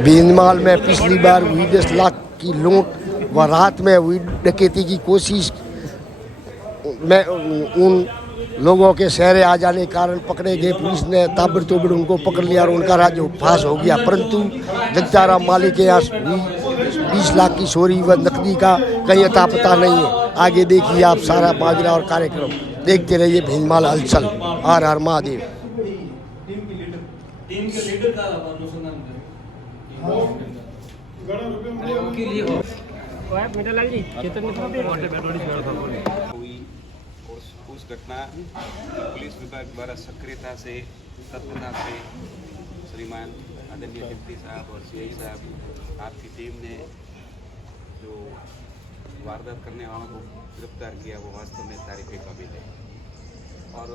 भीनमाल में पिछली बार हुई 10 लाख की लूट व रात में हुई डकैती की कोशिश में उन लोगों के शहर आ जाने के कारण पकड़े गए। पुलिस ने ताबड़तोड़ उनको पकड़ लिया और उनका राज्य फांस हो गया। परंतु जगताराम माली के यहाँ हुई 20 लाख की चोरी व नकदी का कहीं अता पता नहीं है। आगे देखिए आप सारा माजरा और कार्यक्रम देखते रहिए। भीनमाल हलचल। हर हर महादेव। उस घटना पुलिस विभाग द्वारा सक्रियता से तत्परता से श्रीमान आदरणीय डिप्टी साहब और सीआई साहब आपकी टीम ने जो वारदात करने वालों को गिरफ्तार किया वो वास्तव में तारीफ के काबिल है। और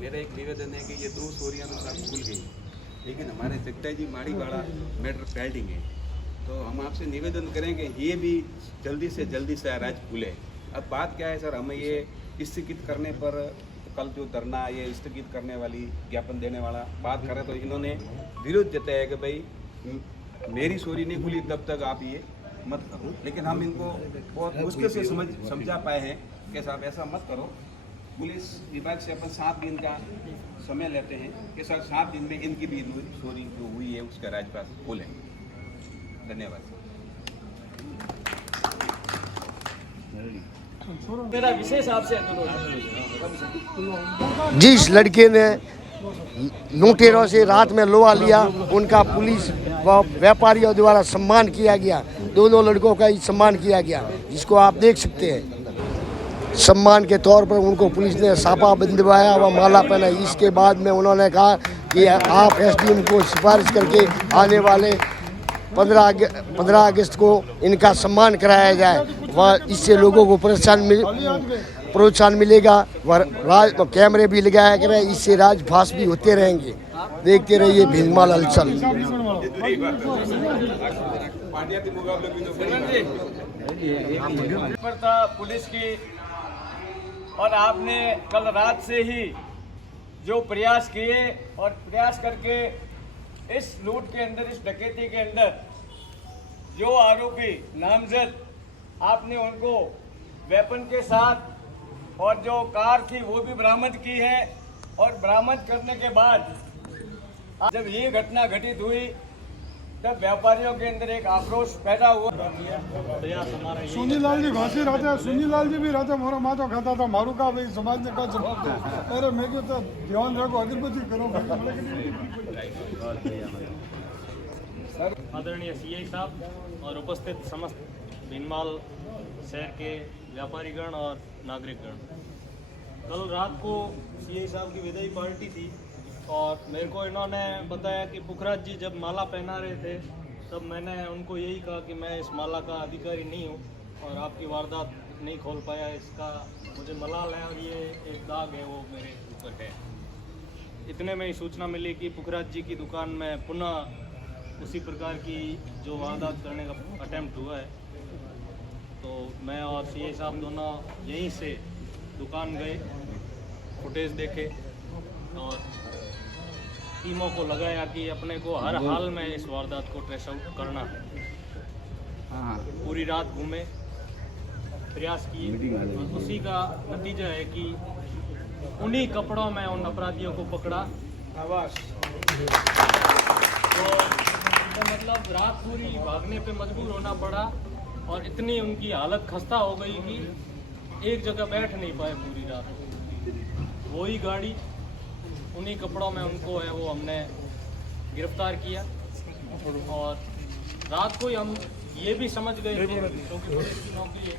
मेरा एक निवेदन है कि ये 2 चोरियाँ तो सब भूल गई, लेकिन हमारे जगता जी माड़ीवाड़ा मैटर पेंडिंग है। तो हम आपसे निवेदन करेंगे ये भी जल्दी से आज खुले। अब बात क्या है सर, हमें ये स्थगित करने पर कल जो धरना ये स्थगित करने वाली ज्ञापन देने वाला बात करें तो इन्होंने विरोध जताया कि भाई मेरी चोरी नहीं खुली तब तक आप ये मत करो। लेकिन हम इनको बहुत मुश्किल से समझा पाए हैं कि साहब ऐसा मत करो। पुलिस विभाग से अपन 7 दिन का समय लेते हैं कि सर 7 दिन में इनकी भी चोरी जो हुई है उसका राजपास खोलें। धन्यवाद। मेरा विशेष आपसे अनुरोध है, जिस लड़के ने लुटेरों से रात में लोहा लिया उनका पुलिस व व्यापारियों द्वारा सम्मान किया गया। दोनों लड़कों का ही सम्मान किया गया, जिसको आप देख सकते हैं। सम्मान के तौर पर उनको पुलिस ने साफा बंधवाया व माला पहनाई। इसके बाद में उन्होंने कहा कि आप एसडीएम को सिफारिश करके आने वाले 15 अगस्त को इनका सम्मान कराया जाए व इससे लोगों को प्रोत्साहन मिलेगा व कैमरे भी लगाया करें। इससे राजभास भी होते रहेंगे। देखते रहिए भीनमाल हलचल। पुलिस की और आपने कल रात से ही जो प्रयास किए और प्रयास करके इस लूट के अंदर, इस डकैती के अंदर जो आरोपी नामजद आपने उनको वेपन के साथ और जो कार थी वो भी बरामद की है। और बरामद करने के बाद जब ये घटना घटित हुई तब व्यापारियों के अंदर एक आक्रोश पैदा हुआ। सुनीलाल जी घासी रहते, सुनीलाल जी भी रहते, मोरा मातो खाता था मारू का भाई समाज ने का जवाब दे। अरे मैं क्यों तो ध्यान रखो, अगरबत्ती करो। आदरणीय सीआई साहब और उपस्थित समस्त भीनमाल शहर के व्यापारीगण और नागरिकगण, कल रात को सीआई साहब की विदाई पार्टी थी और मेरे को इन्होंने बताया कि पुखराज जी जब माला पहना रहे थे तब मैंने उनको यही कहा कि मैं इस माला का अधिकारी नहीं हूँ और आपकी वारदात नहीं खोल पाया, इसका मुझे मलाल है और ये एक दाग है वो मेरे ऊपर है। इतने में ही सूचना मिली कि पुखराज जी की दुकान में पुनः उसी प्रकार की जो वारदात करने का अटेम्प्ट हुआ है। तो मैं और सीआई साहब दोनों यहीं से दुकान गए, फुटेज देखे और टीमों को लगाया कि अपने को हर हाल में इस वारदात को ट्रेस आउट करना है। पूरी रात घूमे, प्रयास किए और उसी का नतीजा है कि उन्हीं कपड़ों में उन अपराधियों को पकड़ा। तो मतलब रात पूरी भागने पे मजबूर होना पड़ा और इतनी उनकी हालत खस्ता हो गई कि एक जगह बैठ नहीं पाए पूरी रात। वही गाड़ी उन्हीं कपड़ों में उनको है वो हमने गिरफ्तार किया और रात को ही हम ये भी समझ गए थे क्योंकि पुलिस की नौकरी है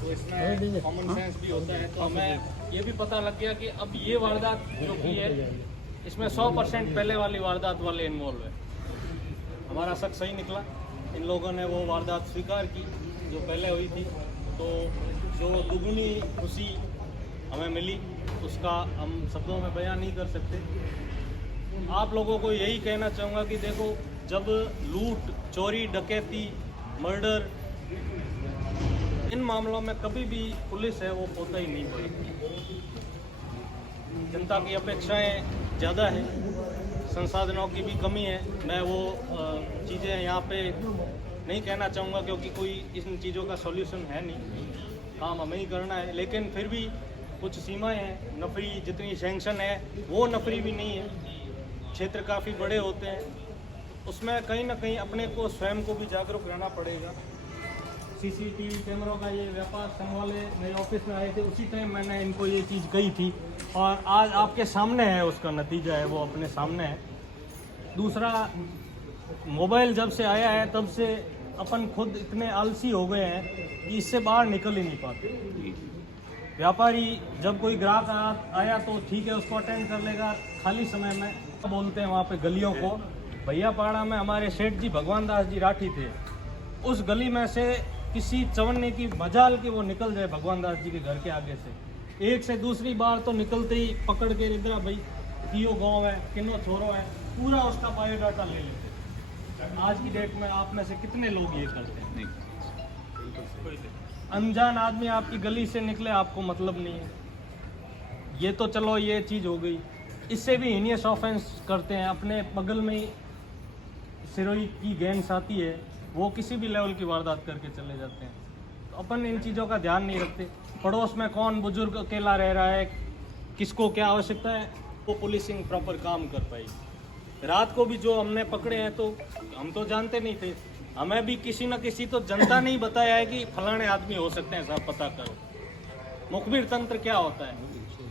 तो इसमें कॉमन सेंस भी होता है। तो हमें ये भी पता लग गया कि अब ये वारदात जो की है इसमें 100% पहले वाली वारदात वाले इन्वॉल्व है। हमारा शक सही निकला, इन लोगों ने वो वारदात स्वीकार की जो पहले हुई थी। तो जो दुगुनी खुशी हमें मिली उसका हम शब्दों में बयान नहीं कर सकते। आप लोगों को यही कहना चाहूँगा कि देखो, जब लूट, चोरी, डकैती, मर्डर, इन मामलों में कभी भी पुलिस है वो पोता ही नहीं पड़ेगी। जनता की अपेक्षाएं ज़्यादा है संसाधनों की भी कमी है। मैं वो चीज़ें यहाँ पे नहीं कहना चाहूँगा क्योंकि कोई इन चीज़ों का सॉल्यूशन है नहीं, काम हमें ही करना है। लेकिन फिर भी कुछ सीमाएं हैं, नफरी जितनी सैंक्शन है वो नफरी भी नहीं है। क्षेत्र काफ़ी बड़े होते हैं, उसमें कहीं ना कहीं अपने को स्वयं को भी जागरूक रहना पड़ेगा। सीसीटीवी कैमरों का ये व्यापार संघ वाले मेरे ऑफिस में आए थे, उसी टाइम मैंने इनको ये चीज़ कही थी और आज आपके सामने है, उसका नतीजा है वो अपने सामने है। दूसरा, मोबाइल जब से आया है तब से अपन खुद इतने आलसी हो गए हैं कि इससे बाहर निकल ही नहीं पाते। व्यापारी जब कोई ग्राहक आया तो ठीक है, उसको अटेंड कर लेगा, खाली समय में बोलते हैं वहाँ पे गलियों को। भैया पाड़ा में हमारे सेठ जी भगवान दास जी राठी थे, उस गली में से किसी चवन्ने की मजाल कि वो निकल जाए भगवान दास जी के घर के आगे से, एक से दूसरी बार तो निकलते ही पकड़ के इधर भाई कियो गाँव है, किनो छोरो है, पूरा उसका बायोडाटा ले लेते। आज की डेट में आप में से कितने लोग ये करते हैं? अनजान आदमी आपकी गली से निकले, आपको मतलब नहीं है। ये तो चलो ये चीज़ हो गई। इससे भी हीनियस ऑफेंस करते हैं। अपने बगल में ही सिरोही की गैंग्स आती है, वो किसी भी लेवल की वारदात करके चले जाते हैं। तो अपन इन चीज़ों का ध्यान नहीं रखते। पड़ोस में कौन बुजुर्ग अकेला रह रहा है, किसको क्या आवश्यकता है, वो पुलिसिंग प्रॉपर काम कर पाएगी। रात को भी जो हमने पकड़े हैं तो हम तो जानते नहीं थे, हमें भी किसी न किसी तो जनता ने ही बताया है कि फलाने आदमी हो सकते हैं, साहब पता करो। मुखबिर तंत्र क्या होता है,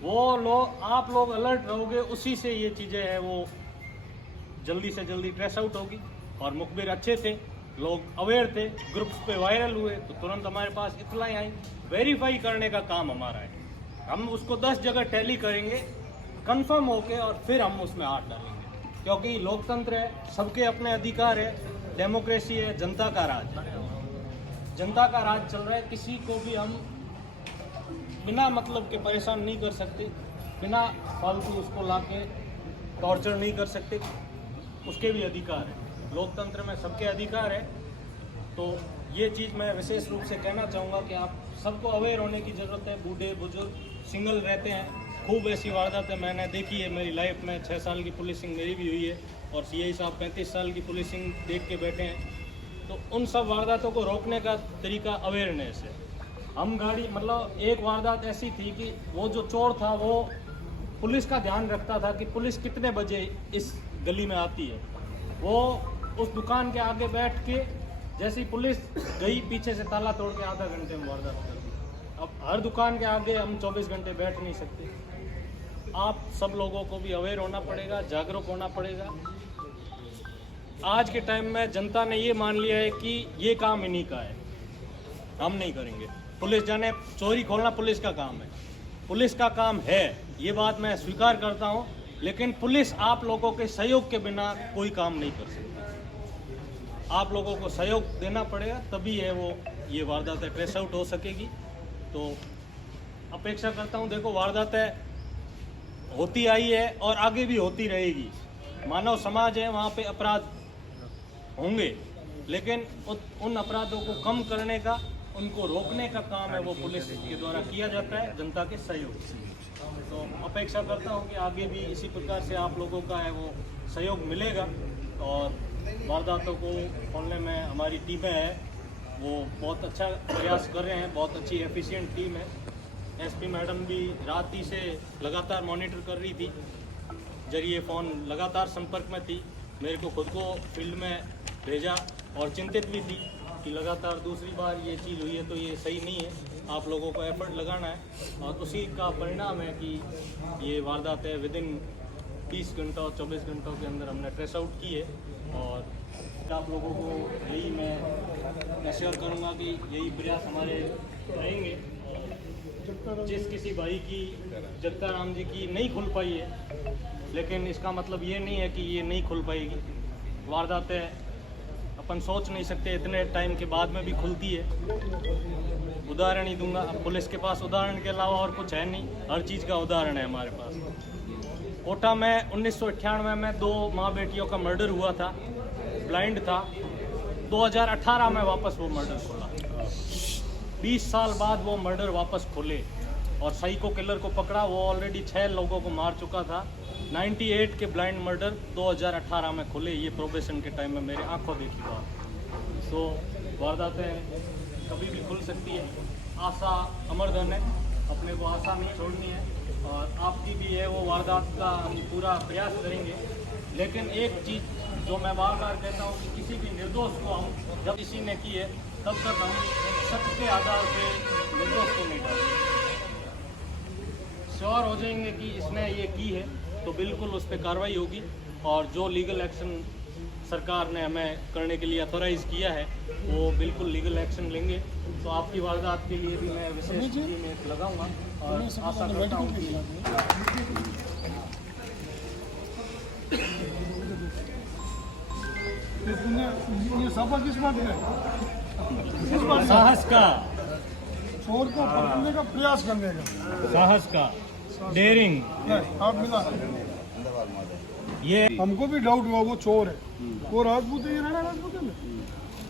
वो लोग आप लोग अलर्ट रहोगे, उसी से ये चीज़ें हैं वो जल्दी से जल्दी ट्रेस आउट होगी। और मुखबिर अच्छे थे, लोग अवेयर थे, ग्रुप्स पे वायरल हुए तो तुरंत हमारे पास इतलाई आई। वेरीफाई करने का काम हमारा है, हम उसको 10 जगह टैली करेंगे कंफर्म होके और फिर हम उसमें हाथ डालेंगे। क्योंकि लोकतंत्र है, सबके अपने अधिकार है, डेमोक्रेसी है, जनता का राज है, जनता का राज चल रहा है। किसी को भी हम बिना मतलब के परेशान नहीं कर सकते, बिना फालतू उसको लाके टॉर्चर नहीं कर सकते, उसके भी अधिकार है। लोकतंत्र में सबके अधिकार है। तो ये चीज़ मैं विशेष रूप से कहना चाहूँगा कि आप सबको अवेयर होने की ज़रूरत है। बूढ़े बुजुर्ग सिंगल रहते हैं, खूब ऐसी वारदातें मैंने देखी है मेरी लाइफ में। 6 साल की पुलिसिंग मेरी भी हुई है और सीआई साहब 35 साल की पुलिसिंग देख के बैठे हैं। तो उन सब वारदातों को रोकने का तरीका अवेयरनेस है। हम गाड़ी मतलब एक वारदात ऐसी थी कि वो जो चोर था वो पुलिस का ध्यान रखता था कि पुलिस कितने बजे इस गली में आती है। वो उस दुकान के आगे बैठ के जैसी पुलिस गई, पीछे से ताला तोड़ के आधा घंटे में वारदात कर दी। अब हर दुकान के आगे हम 24 घंटे बैठ नहीं सकते। आप सब लोगों को भी अवेयर होना पड़ेगा, जागरूक होना पड़ेगा। आज के टाइम में जनता ने ये मान लिया है कि ये काम इन्हीं का है, हम नहीं करेंगे। पुलिस जाने चोरी खोलना पुलिस का काम है, पुलिस का काम है, ये बात मैं स्वीकार करता हूँ। लेकिन पुलिस आप लोगों के सहयोग के बिना कोई काम नहीं कर सकती। आप लोगों को सहयोग देना पड़ेगा, तभी है वो ये वारदातें ट्रेस आउट हो सकेगी। तो अपेक्षा करता हूँ, देखो वारदातें होती आई है और आगे भी होती रहेगी। मानव समाज है, वहाँ पे अपराध होंगे, लेकिन उन अपराधों को कम करने का, उनको रोकने का काम है वो पुलिस के द्वारा किया जाता है, जनता के सहयोग से। तो अपेक्षा करता हूँ कि आगे भी इसी प्रकार से आप लोगों का है वो सहयोग मिलेगा। और वारदातों को खोलने में हमारी टीमें हैं वो बहुत अच्छा प्रयास कर रहे हैं, बहुत अच्छी एफिशिएंट टीम है। एसपी मैडम भी रात ही से लगातार मॉनिटर कर रही थी, जरिए फ़ोन लगातार संपर्क में थी। मेरे को खुद को फील्ड में भेजा और चिंतित भी थी कि लगातार दूसरी बार ये चीज़ हुई है तो ये सही नहीं है, आप लोगों को एफर्ट लगाना है। और उसी का परिणाम है कि ये वारदातें विदिन 30 घंटों और 24 घंटों के अंदर हमने ट्रेस आउट की है। और आप लोगों को यही मैं एश्योर करूँगा कि यही प्रयास हमारे रहेंगे। जिस किसी भाई की, जगता राम जी की नहीं खुल पाई है, लेकिन इसका मतलब ये नहीं है कि ये नहीं खुल पाएगी। वारदातें अपन सोच नहीं सकते इतने टाइम के बाद में भी खुलती है। उदाहरण ही दूंगा, अब पुलिस के पास उदाहरण के अलावा और कुछ है नहीं, हर चीज़ का उदाहरण है हमारे पास। कोटा में 1998 में 2 माँ बेटियों का मर्डर हुआ था, ब्लाइंड था। 2018 में वापस वो मर्डर खोला, 20 साल बाद वो मर्डर वापस खोले और साइको किलर को पकड़ा। वो ऑलरेडी 6 लोगों को मार चुका था 98 के ब्लाइंड मर्डर 2018 में खुले, ये प्रोबेशन के टाइम में मेरे आंखों देखी बात। सो वारदातें कभी भी खुल सकती है, आशा अमरधन है, अपने को आशा नहीं छोड़नी है, और आपकी भी है वो वारदात का हम पूरा प्रयास करेंगे। लेकिन एक चीज़ जो मैं बार बार कहता हूँ कि किसी भी निर्दोष को हम जब किसी ने की है तब तक हम सत्य के आधार पे निर्दोष को नहीं डालेंगे। श्योर हो जाएंगे कि इसने ये की है तो बिल्कुल उस पर कार्रवाई होगी, और जो लीगल एक्शन सरकार ने हमें करने के लिए अथोराइज़ किया है वो बिल्कुल लीगल एक्शन लेंगे। तो आपकी वारदात के लिए भी मैं विशेष टीम एक लगाऊंगा और आशा करता हूँ कि ये साफा किस बात का? साहस का, चोर को पकड़ने का प्रयास करने का, साहस का, डेयरिंग, नहीं आप मिला। ये हमको भी डाउट हुआ वो चोर है, वो राजपूत है, ये राणा राजपूत है।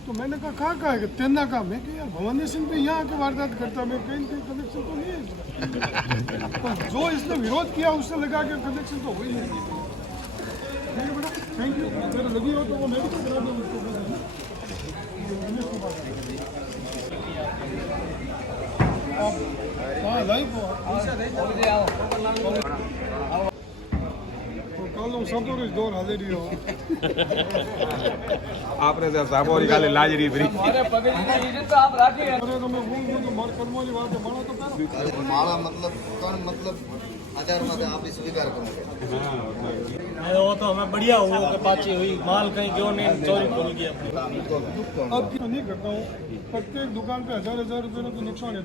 तो मैंने कहा है कि तेना का मैं कि यार भवानी सिंह पे यहाँ आके वारदात करता, मैं कहीं कनेक्शन तो नहीं है। तो जो इसने विरोध किया उससे लगा के कनेक्शन तो हो ही नहीं। ठीक है बेटा, थैंक यू। अगर लगी हो तो वो मेडिकल करा दो उसको। हाँ लाइव કાલો સપોર જ દોર હાલે રહ્યો આપણે તો સાબોરી કાલે લાજરી ભરી अरे पगड़ी की इज्जत तो आप राखिए। અરે તમે હું માર કર્મોની વાત માણો તો પહેલા माला मतलब कौन मतलब हजार में आप स्वीकार करोगे। वो तो हमें बढ़िया हुआ कि पाची हुई, माल कहीं क्यों नहीं चोरी खुल गई अपनी। अब क्यों नहीं करता हूँ, प्रत्येक दुकान पे 1000 रुपये का तो नुकसान है।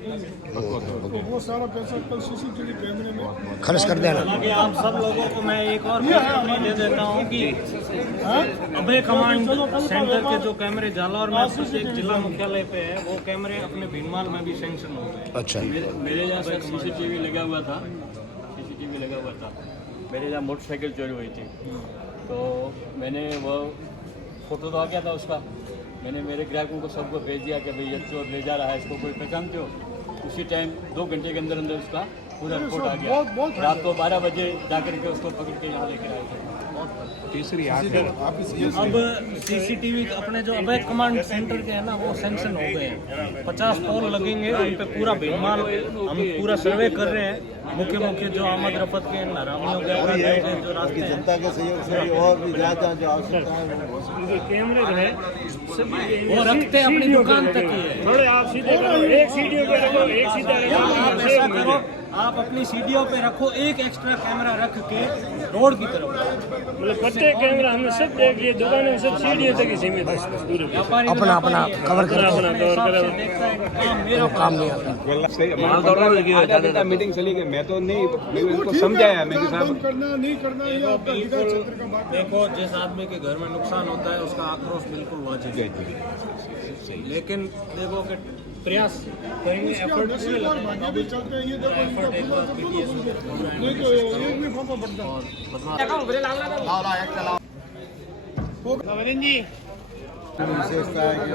तो वो सारा पैसा कल सीसीटीवी कैमरे में खर्च कर देना। हालांकि आप सब लोगों को मैं एक और खुशखबरी दे देता हूँ कि अभय कमांड सेंटर के जो कैमरे जालौर में प्रत्येक जिला मुख्यालय पे है, वो कैमरे अपने भीनमाल में भी सैंक्शन हो गए। अच्छा, मेरे यहाँ सर सीसीटीवी लगा हुआ था, मेरे यहाँ मोटरसाइकिल चोरी हुई थी, तो मैंने वो फोटो तो आ गया था उसका, मैंने मेरे ग्राहकों को सबको भेज दिया कि भाई ये चोर ले जा रहा है, इसको कोई पहचानते हो। उसी टाइम 2 घंटे के अंदर अंदर उसका पूरा रिपोर्ट आ गया। रात को 12 बजे जाकर के उसको पकड़ के यहाँ लेकर आए थे। तीसरी आंख है। अब सीसीटीवी अपने जो अभय कमांड सेंटर के हैं ना, वो सैंक्शन हो गए हैं। 50 टोल लगेंगे, उन पे पूरा भीनमाल हम पूरा सर्वे कर रहे हैं। मुख्य जो आमद रफत के नारामियों के जो रास्ते हैं, जनता के सहयोग से और भी ज़्यादा जो आवश्यकता है कैमरे जो है वो रखते हैं अपनी दुकान तक ही है। थोड़े आप सीधे करो, एक सीढ़ियों पे रखो, एक सीधा आप ऐसा करो, आप अपनी सीढ़ियों पे रखो, एक एक्स्ट्रा कैमरा रख के रोड की तरफ। मतलब प्रत्येक कैमरा हमने सब देख लिए, दुकानें में सब सीढ़ियों तक ही सीमित है पूरे। व्यापारी अपना अपना कवर कर अपना कवर करो। देखता है कि काम मेरा काम नहीं आता। आधा मीटिंग चली गई, मैं तो नहीं, मैं उनको समझाया, मैं साहब करना नहीं करना ये आपका निगाह क्षेत्र का बात है। देखो, जिस आदमी के घर में नुकसान होता है उसका आक्रोश बिल्कुल वाजिब है, लेकिन देखो कि प्रयास करेंगे, एफर्ट पूरे आगे भी चलते हैं, ये देखो इनका एक बार PTS नहीं तो एक भी फांपा पड़ता है। विशेषता है कि